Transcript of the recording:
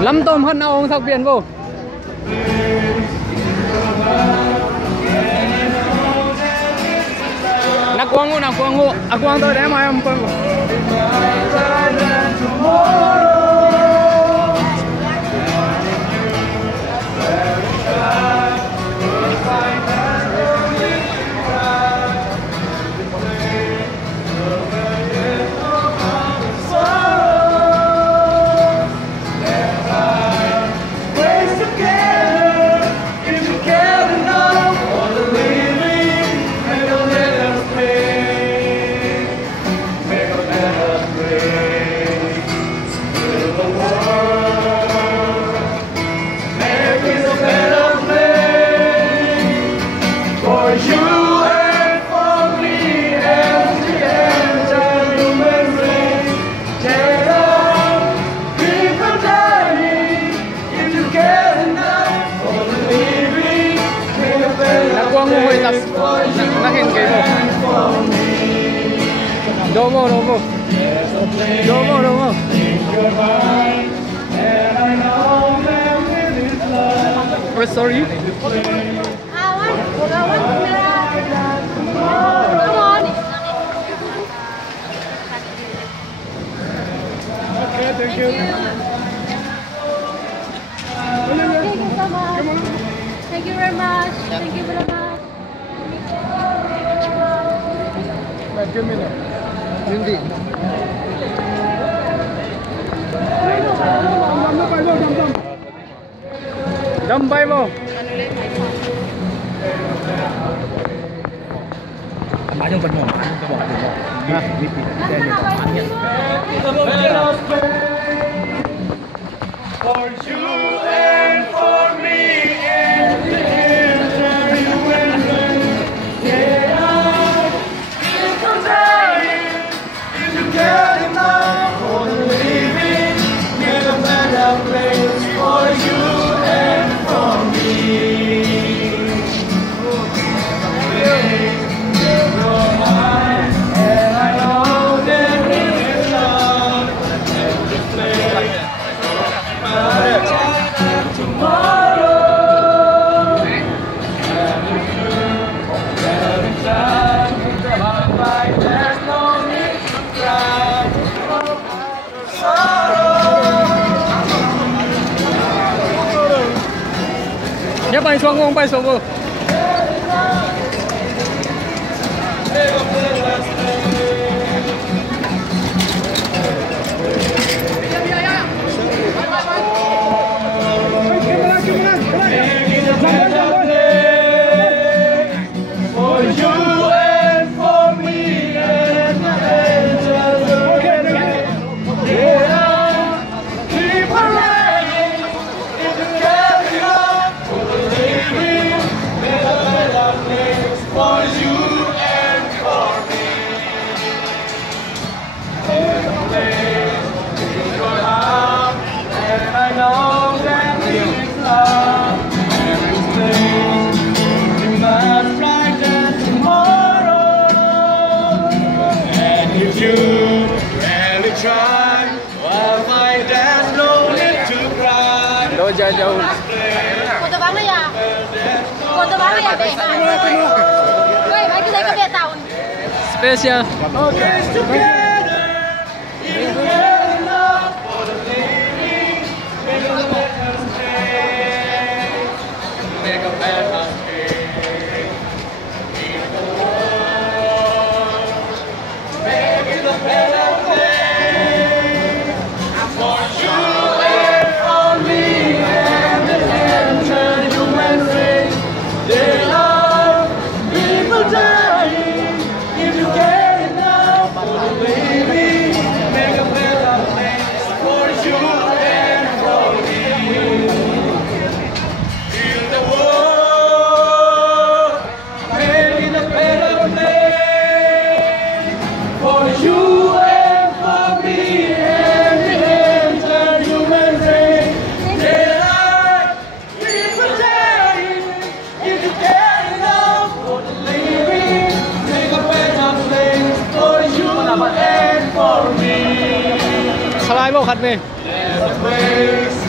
Lắm tôm hơn nào ông thọc biển vô. Nạc quang ngô, quang tôi đem em quang. Domo. Oh, sorry. Okay, thank you. Thank you so much. Thank you very much. Thank you very much. Give me that. Hindi. Dambay mo. Anh yung phần mỏ, anh cái bỏ for you and for me and the answer you will learn. Yeah, because if you get enough for the living, make a better place for you and for me. Nhớ bay xuống không? Bay xuống không? Jauh. Foto baru ya? Foto baru ya, Be? Woi, bagi saya ke tahun. Spesial. Make a Salamat mo, Kadme. There's a place